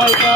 Bravo.